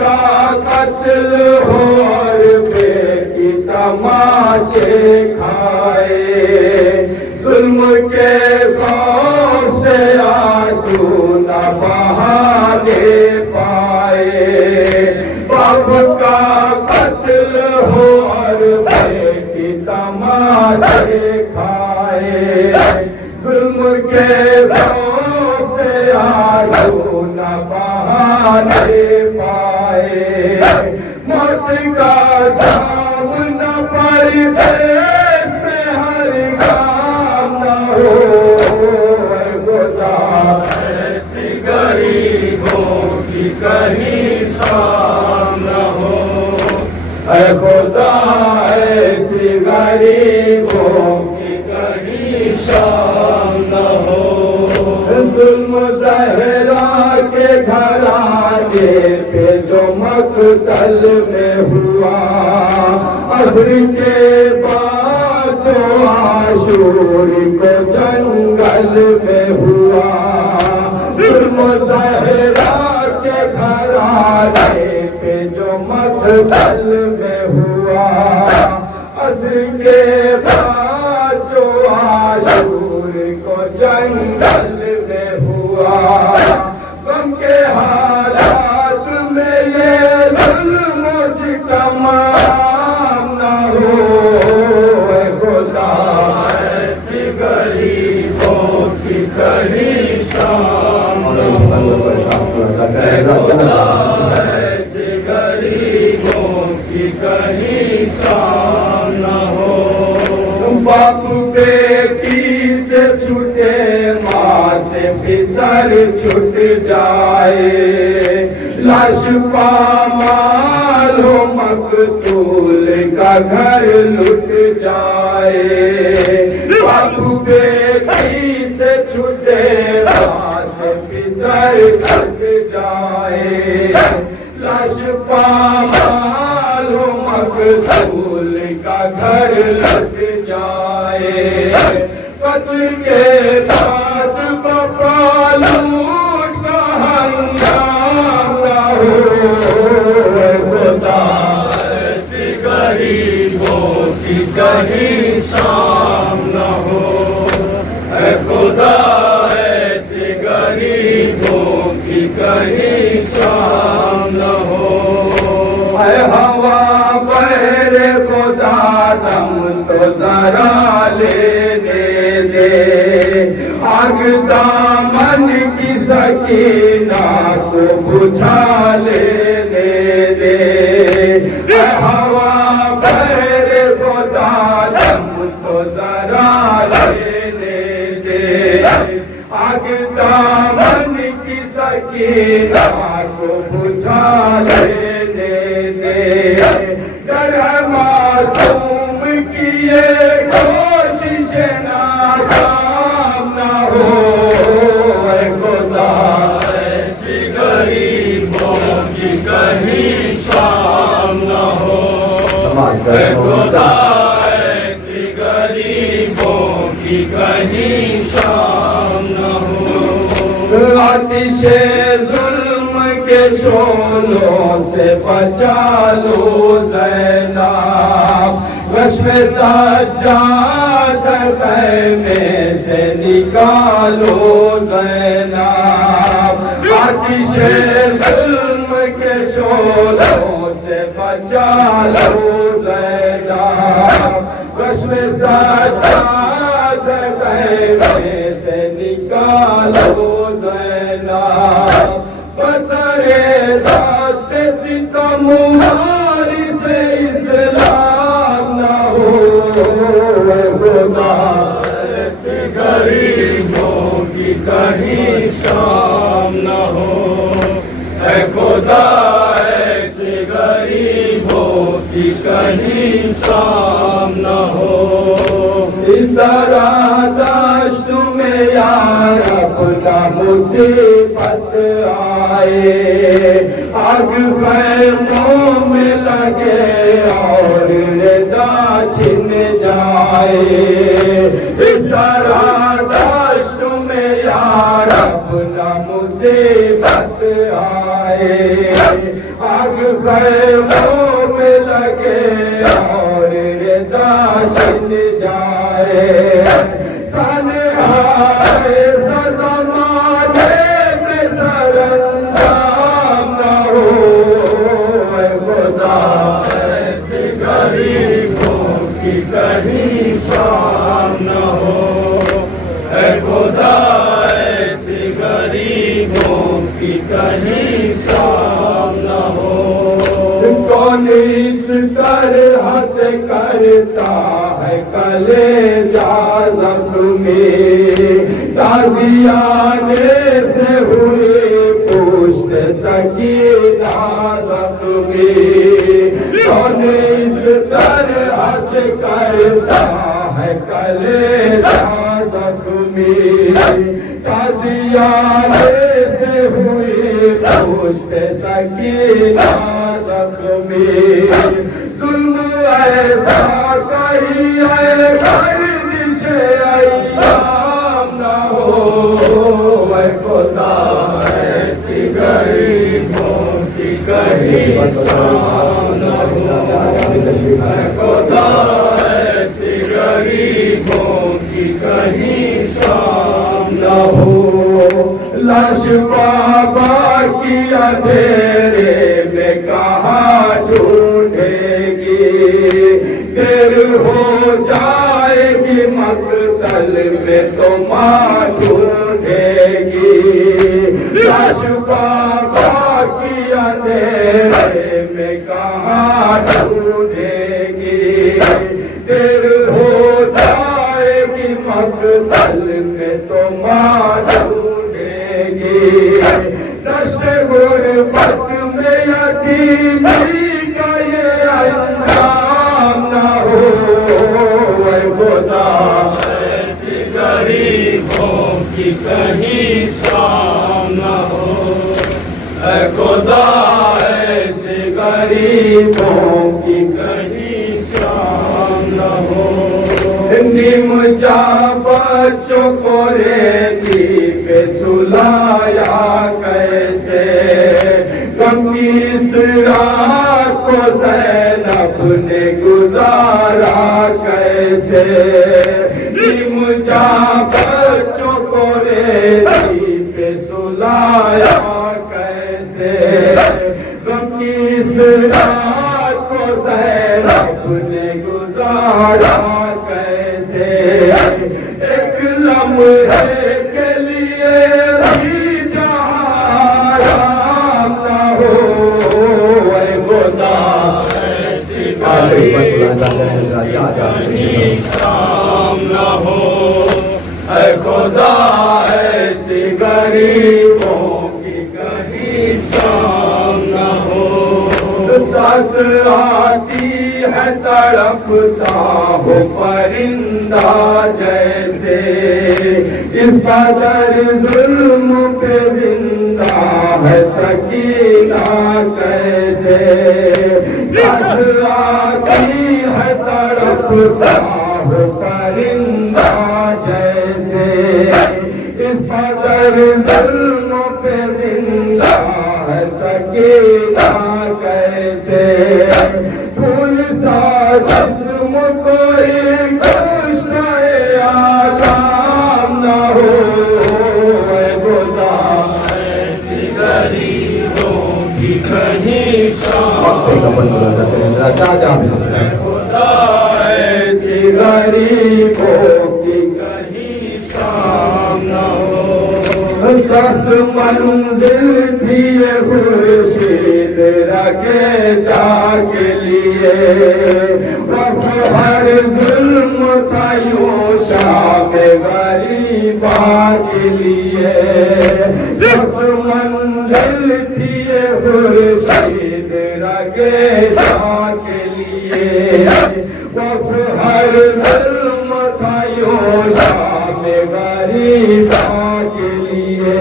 کا قتل ہو اور بیٹی تماچے کھائے، ظلم کے خوف سے آنسو نہ بہانے پائے، باپ کا قتل ہو اور بیٹی تماچے کھائے، ظلم کے خوف سے آنسو نہ بہانے پائے، موت کا سامنا پرخیز میں ہر کام نہ ہو، اے خدا ایسی غریبوں کی کہیں شام نہ ہو، اے خدا ایسی غریبوں کی کہیں شام نہ ہو، ظلم زہرا کے گھرانے پہ جو مقتل میں ہوا، عصر کے بعد جو عاشور کو جنگل میں ہوا، ظلم زہرا کے گھرانے پہ جو مقتل میں ہوا، عصر کے بعد جو عاشور کو جنگل میں ہوا، غم کے حالات میں یہ ظلم و ستم عام نہ ہو، اے خدا ایسی غریبوں کی کہیں شام نہ ہو، اے خدا ایسی غریبوں کی کہیں شام نہ ہو، باپ بیٹی سے چھوٹے ماں سے پسر چھٹ جائے، لاش پامال ہو مقتول کا گھر لٹ جائے، باپ بیٹی سے چھوٹے ماں سے پسر چھٹ جائے، لاش پامال ہو مقتول کا گھر لٹ جائے، قتل کے بعد بپا لوٹ کا ہنگام نہ ہو، اے خدا ایسی غریبوں کی کہیں شام نہ ہو، اے خدا ایسی غریبوں کی کہیں شام نہ ہو، اے ہوا بہر خدا دم تو ذرا لینے دے، آگ دامن کی سکینہ کو بجھا لینے دے، اے ہوا بہر خدا دم تو ذرا لینے دے، آگ دامن کی سکینہ کو بجھا لینے دے، ڈر ہے معصوم کی یہ کوشش ناکام نہ ہو، اے خدا ایسی غریبوں کی کہیں شام نہ ہو، اے خدا ایسی غریبوں کی کہیں شام نہ ہو، آتش ظلم کے شعلوں سے بچا لو زینب، رشم سجاد خیمے سے نکالو زینب، آتش ظلم کے شعلوں سے بچا لو زینب، رشم سجاد خیمے سے نکالو زینب، بسرے دست ستم وارث اسلام نہ ہو، اے خدا ایسی غریبوں کی کہیں شام نہ ہو، اے خدا ایسی غریبوں کی کہیں شام نہ ہو، اس طرح دشت میں یار اپنا مصیبت آئے، آگ خیموں میں لگے اور ردا چھن جائے، اس طرح دشت میں یار اپنا مصیبت آئے، جائے آگ خیموں میں لگے اور ردا چھن جائے سانحۂ زمانے میں سرانجام نہ ہو اے خدا ایسے غریبوں کی کہیں شام نہ ہو اے خدا ایسے غریبوں کی کہیں شام نہ ہو کون اس طرح سے کرتا ہے کلیجہ زخمی تازیانے سے ہوئی پشت سکینہ زخمی کون اس طرح سے کرتا ہے کلیجہ زخمی تازیانے سے ہوئی پشت سکینہ زخمی ظلم ایسا کہیں اے گردش ایام نہ ہو اے خدا ایسی غریبوں کی کہیں شام نہ ہو اے خدا ایسی غریبوں کی کہیں شام نہ ہو لاش بابا کی اندھیرے میں کہاں ڈھونڈے گی دیر ہو جائے گی مقتل میں تو ماں ڈھونڈے گی لاش بابا کی اندھیرے میں کہاں ڈھونڈے گی دیر ہو جائے گی مقتل میں تو ماں ڈھونڈے گی دشت غربت میں یتیمی کا یہ انجام نہ ہو اے خدا ایسی غریبوں کی کہیں شام نہ ہو اے خدا ایسی غریبوں کی کہیں شام نہ ہو نیم جاں بچوں کو ریتی پہ سلایا کیسے غم کی اس رات کو زینب نے گزارا کیسے نیم جاں بچوں کو ریتی پہ سلایا کیسے غم کی اس رات کو زینب نے گزارا ایک لمحے کے لیے بھی جہاں آرام نہ ہو اے خدا ایسی غریبوں کی کہیں شام نہ ہو اے خدا ایسی غریبوں کی کہیں شام نہ ہو سانس آتی ہے تڑپتا ہو پرندہ جیسے اس قدر ظلم پہ زندہ ہے سکینہ کیسے سانس آتی ہے تڑپتا ہو پرندہ جیسے اس قدر ظلم پہ زندہ ہے سکینہ کیسے پھول سا جسم کوئی کشتہ آرام نہ ہو اے خدا ایسی غریبوں کی کہیں شام اے خدا ایسی غریبوں کی کہیں شام نہ ہو سخت منزل تھی یہ خورشید رکھے جا کے لیے وقت ہر ظلم تھا یوں شام غریباں کے لیے سخت منزل تھی یہ خورشید رکھے جا کے لیے وقت ہر ظلم تھا یوں شام غریباں کے لیے